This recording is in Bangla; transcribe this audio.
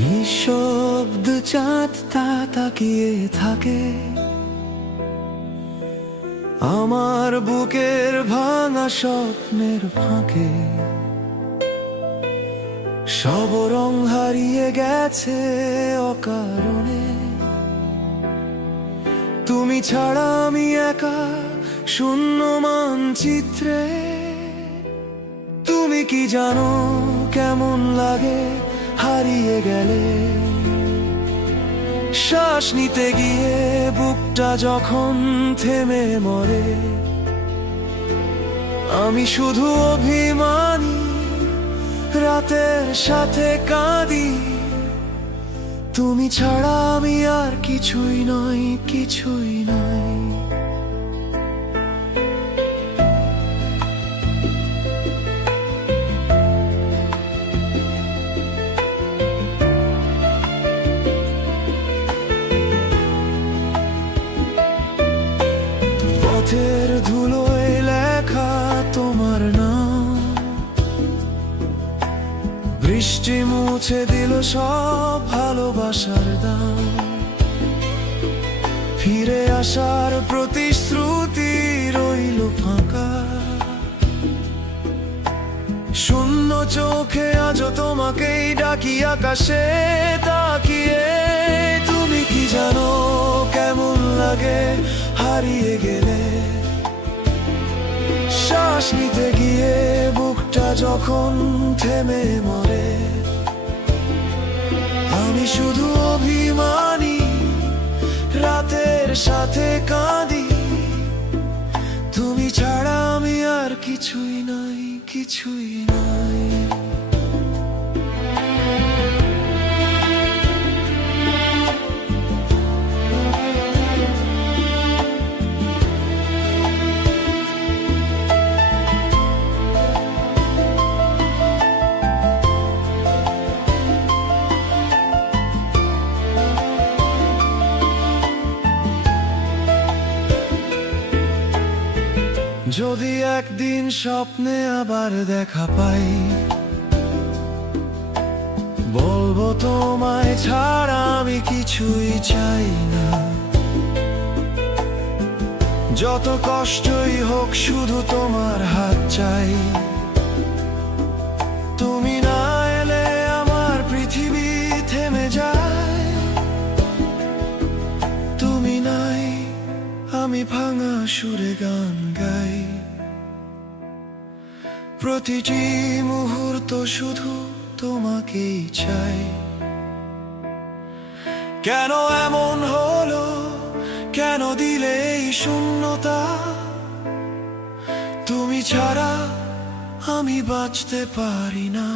নিঃশব্দ চাঁদটা তাকিয়ে থাকে আমার বুকের ভাঙা স্বপ্নের ফাঁকে। সব রং হারিয়ে গেছে অকারণে, তুমি ছাড়া আমি একা শূন্য মানচিত্রে। তুমি কি জানো কেমন লাগে হারিয়ে গেলে? শ্বাস নিতে গিয়ে বুকটা যখন থেমে মরে, আমি শুধু অভিমানী রাতের সাথে কাঁদি। তুমি ছাড়া আমি আর কিছুই নই, কিছুই নই। পথের ধুলোয় লেখা তোমার নাম, বৃষ্টি মুছে দিল সব ভালোবাসার দাম। ফিরে আসার প্রতিশ্রুতি রইল ফাঁকা, শূন্য চোখে আজও তোমাকেই ডাকি আকাশে তাকিয়ে। তুমি কি জানো কেমন লাগে হারিয়ে গেলে? শ্বাস নিতে গিয়ে বুকটা যখন থেমে মরে, আমি শুধু অভিমানী রাতের সাথে কাঁদি। তুমি ছাড়া আমি আর কিছুই নাই, কিছুই নাই। যদি একদিন স্বপ্নে আবার দেখা পাই, বলবো তোমায় ছাড়া আমি কিছুই চাই না। যত কষ্টই হোক শুধু তোমার হাত চাই। তুমি না এলে আমার পৃথিবী থেমে যায়। তুমি নাই, আমি ভাঙা সুরে গান গাই। প্রতিটি মুহূর্ত শুধু তোমাকেই চাই। কেন এমন হলো, কেন দিলে এই শূন্যতা? তুমি ছাড়া আমি বাঁচতে পারি না।